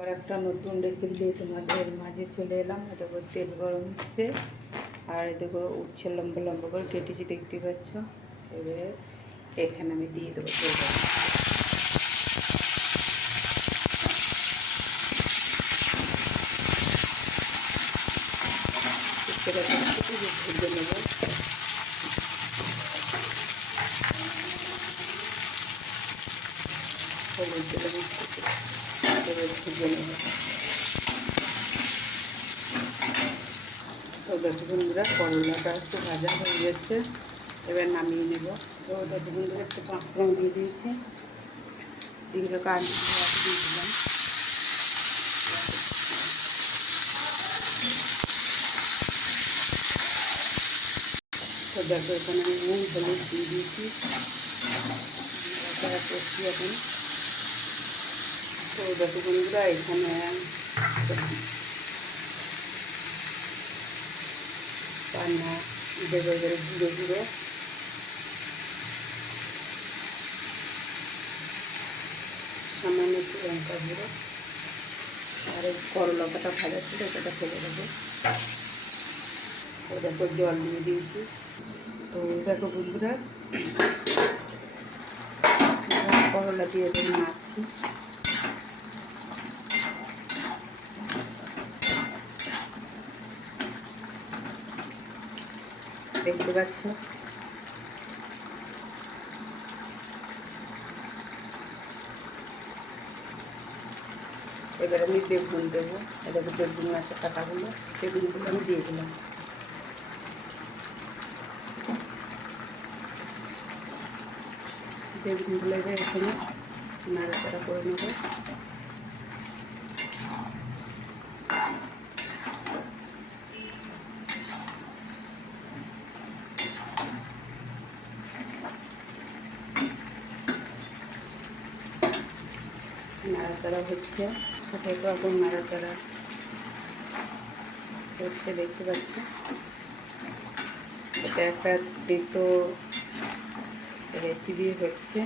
আর একটা নতুন রেসিপি দিয়ে তোমাদের মাঝে চলে এলাম। দেখো তেল গরম হচ্ছে আর দেখো উচ্ছে লম্বা লম্বা করে কেটেছি, দেখতে পাচ্ছ। এবারে এখানে আমি দিয়ে দেবো তেল গরম। ভেজে নেবো। হলুদ দিলে এবার ভেজে নেবো। তো দেখো বন্ধুরা, করলাটা একটু ভাজা হয়ে গেছে, এবার নামিয়ে নেব। তো দেখো বন্ধুরা, একটু পাঁচফোড়ন দিয়ে দিয়েছি, এগুলো কাটি দিয়ে দিলাম। তো দেখো এখানে আমি নুন হলুদ দিয়ে দিয়েছি, করছি এখন। তো দেখো বন্ধুরা, এখানে রান্না দেবো এবারে গুঁড়ো গুঁড়ো, সামান্য একটু লঙ্কা গুঁড়ো, আর এই করলাটা ভাজা ছিল সেটা ফেলে দেবো। তো দেখো জল দিয়ে দিয়েছি। তো দেখো বন্ধুরা, করলা দিয়ে এবারে নাড়ছি। দেখতে পাচ্ছ, এবার আমি বেগুন দেবো। এটাকে বেগুন আছে কাটাগুলো, বেগুনগুলো আমি দিয়ে দিলাম। বেগুনগুলো এবার এখানে নাড়াচাড়া করে নেব। নাড়াচাড়া হচ্ছে, সাথে রকম নাড়াচাড়া হচ্ছে, দেখতে পাচ্ছি। এটা একটা তেতো রেসিপি হচ্ছে।